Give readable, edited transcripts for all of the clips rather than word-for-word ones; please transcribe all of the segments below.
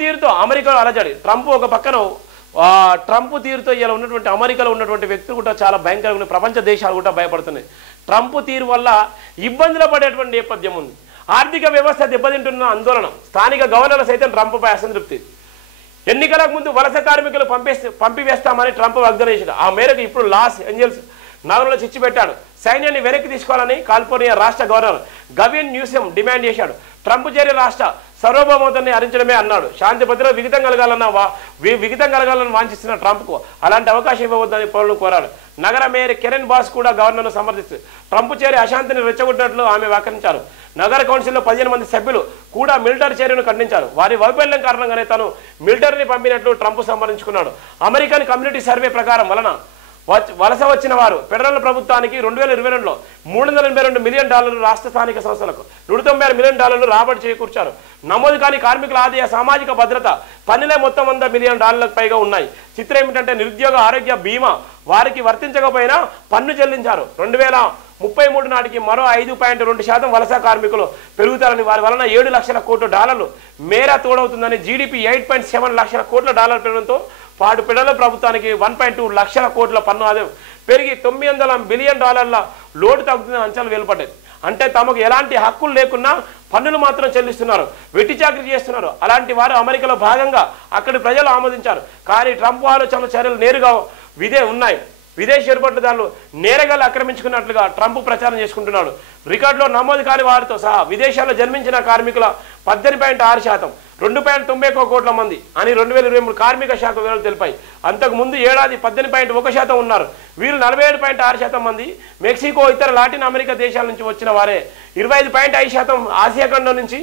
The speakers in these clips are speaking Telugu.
తీరుతో అమెరికాలో అలజడి. ట్రంప్ ఒక పక్కన ట్రంప్ తీరుతో ఇలా ఉన్నటువంటి అమెరికాలో ఉన్నటువంటి వ్యక్తులు కూడా చాలా భయంకరంగా ప్రపంచ దేశాలు కూడా భయపడుతున్నాయి. ట్రంప్ తీరు వల్ల ఇబ్బందులు పడేటువంటి నేపథ్యం ఉంది. ఆర్థిక వ్యవస్థ దెబ్బతింటున్న ఆందోళన, స్థానిక గవర్నర్లు సైతం ట్రంప్పై అసంతృప్తి. ఎన్నికలకు ముందు వలస కార్మికులు పంపివేస్తామని ట్రంప్ వాగ్దానం చేశాడు. ఆ మేరకు ఇప్పుడు లాస్ ఏంజల్స్ నగరంలో చిచ్చు పెట్టాడు. సైన్యాన్ని వెనక్కి తీసుకోవాలని కాలిఫోర్నియా రాష్ట్ర గవర్నర్ గవిన్ న్యూసెమ్ డిమాండ్ చేశాడు. ట్రంప్ చర్య రాష్ట్ర సార్వభౌమత్వాన్ని హరించడమే అన్నాడు. శాంతి భద్రత విఘాతం కలగాలని వాంఛిస్తున్న ట్రంప్కు అలాంటి అవకాశం ఇవ్వవద్దని పౌరులను కోరాడు. నగర మేయర్ కెరెన్ బాస్ కూడా గవర్నర్ను సమర్థిస్తూ ట్రంప్ చర్య అశాంతిని రెచ్చగొట్టినట్లు ఆమె వ్యాఖ్యానించారు. నగర కౌన్సిల్లో 15 మంది సభ్యులు కూడా మిలిటరీ చర్యను ఖండించారు. వారి వైఫల్యం కారణంగానే తాను మిలిటరీని పంపినట్లు ట్రంప్ సమర్థించుకున్నాడు. అమెరికన్ కమ్యూనిటీ సర్వే ప్రకారం వలస వచ్చిన వారు ఫెడరల్ ప్రభుత్వానికి 2022లో $382 మిలియన్ రాష్ట్ర స్థానిక సంస్థలకు $196 మిలియన్ రాబడి చేకూర్చారు. నమోదు కాని కార్మికుల ఆదాయ సామాజిక భద్రత పన్నులే మొత్తం $100 మిలియన్ పైగా ఉన్నాయి. చిత్రం ఏమిటంటే నిరుద్యోగ ఆరోగ్య బీమా వారికి వర్తించకపోయినా పన్ను చెల్లించారు. 2033 నాటికి మరో 5.2% వలస కార్మికులు పెరుగుతారని, వారి వలన $7 లక్షల కోట్ల మేర తోడవుతుందని, జీడిపి $8.7 లక్షల కోట్ల పెరగడంతో పాటు ఫెడరల్ ప్రభుత్వానికి 1.2 లక్షల కోట్ల పన్ను ఆదాయం పెరిగి $900 బిలియన్ లోటు తగ్గుతుందని అంచనాలు వెలువడ్డాయి. అంటే తమకు ఎలాంటి హక్కులు లేకున్నా పన్నులు మాత్రం చెల్లిస్తున్నారు, వెట్టి చాకరీ చేస్తున్నారు. అలాంటి వారు అమెరికాలో భాగంగా అక్కడి ప్రజలు ఆమోదించారు. కానీ ట్రంప్ ఆలోచనల చర్యలు నేరుగా ఉన్నాయి. విదేశీ ఏర్పాటుదారులు నేరగాలు ఆక్రమించుకున్నట్లుగా ట్రంప్ ప్రచారం చేసుకుంటున్నాడు. రికార్డులో నమోదు కాని వారితో సహా విదేశాల్లో జన్మించిన కార్మికుల 18.6%, 2.91 కోట్ల మంది అని 2023 కార్మిక శాఖ వివరాలు తెలిపాయి. అంతకు ముందు ఏడాది 18.1% ఉన్నారు. వీరు 47.6% మంది మెక్సికో, ఇతర లాటిన్ అమెరికా దేశాల నుంచి వచ్చిన వారే. 25.5% ఆసియా ఖండం నుంచి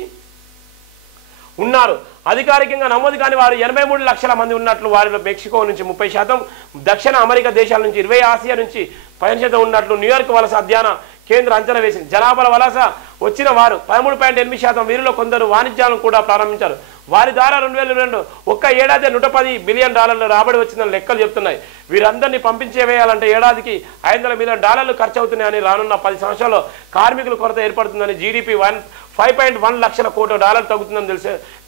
ఉన్నారు. అధికారికంగా నమోదు కాని వారు 83 లక్షల మంది ఉన్నట్లు, వారిలో మెక్సికో నుంచి 30%, దక్షిణ అమెరికా దేశాల నుంచి 20%, ఆసియా నుంచి 10% ఉన్నట్లు న్యూయార్క్ వలస అధ్యయన కేంద్రం అంచనా వేసింది. జనాభాల వలస వచ్చిన వారు 13.8%, వీరిలో కొందరు వాణిజ్యాలను కూడా ప్రారంభించారు. వారి ద్వారా 2022 ఒక్క ఏడాది $110 బిలియన్ రాబడి వచ్చిందని లెక్కలు చెప్తున్నాయి. వీరందరినీ పంపించేవేయాలంటే ఏడాదికి $500 మిలియన్ ఖర్చు అవుతున్నాయని, రానున్న 10 సంవత్సరాల్లో కార్మికుల కొరత ఏర్పడుతుందని, జీడిపి 5.1 లక్షల కోట్ల తగ్గుతుందని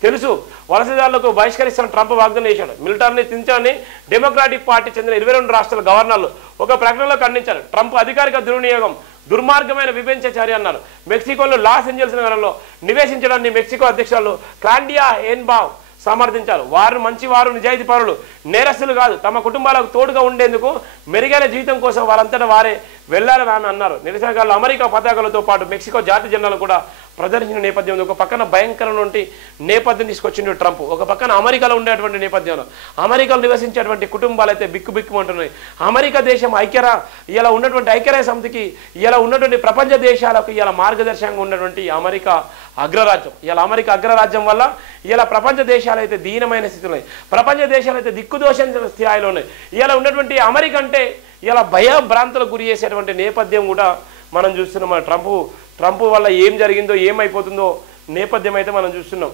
తెలుసు. వలసదారులకు బహిష్కరిస్తున్న ట్రంప్ వాగ్దానం చేశాడు. మిలిటరీని దించాలని డెమోక్రాటిక్ పార్టీ చెందిన 22 రాష్ట్రాల గవర్నర్లు ఒక ప్రకటనలో ఖండించారు. ట్రంప్ అధికారిక దుర్వినియోగం, దుర్మార్గమైన విభజించే చర్య అన్నారు. మెక్సికోలో లాస్ ఏంజల్స్ నగరంలో నివేశించడాన్ని మెక్సికో అధ్యక్షులు క్లాండియా ఎన్బావ్ సమర్థించారు. వారు మంచివారు, నిజాయితీ పరులు, నేరస్తులు కాదు. తమ కుటుంబాలకు తోడుగా ఉండేందుకు మెరుగైన జీవితం కోసం వారంతటా వారే వెళ్లారని ఆమె అన్నారు. నిరసనకారులు అమెరికా పతాకాలతో పాటు మెక్సికో జాతీయ జెండాలను కూడా ప్రదర్శించిన నేపథ్యంలో ఒక పక్కన భయంకరమైన నేపథ్యం తీసుకొచ్చిండు ట్రంప్. ఒక పక్కన అమెరికాలో ఉండేటువంటి నేపథ్యంలో అమెరికాలో నివసించేటువంటి కుటుంబాలు అయితే బిక్కుబిక్కుమంటున్నాయి. అమెరికా దేశం ఇలా ఉన్నటువంటి ఐక్యరాజ్య సమితికి, ఇలా ఉన్నటువంటి ప్రపంచ దేశాలకు ఇలా మార్గదర్శకంగా ఉన్నటువంటి అమెరికా అగ్రరాజ్యం. ఇలా అమెరికా అగ్రరాజ్యం వల్ల ఇలా ప్రపంచ దేశాలు అయితే దీనమైన స్థితిలో ఉన్నాయి. ప్రపంచ దేశాలు అయితే దిక్కుదోషం స్థాయిలో ఉన్నాయి. ఇలా ఉన్నటువంటి అమెరికా అంటే ఇలా భయభ్రాంతులకు గురి చేసేటువంటి నేపథ్యం కూడా మనం చూస్తున్నాం. ట్రంప్ వల్ల ఏం జరిగిందో, ఏమైపోతుందో నేపథ్యం అయితే మనం చూస్తున్నాం.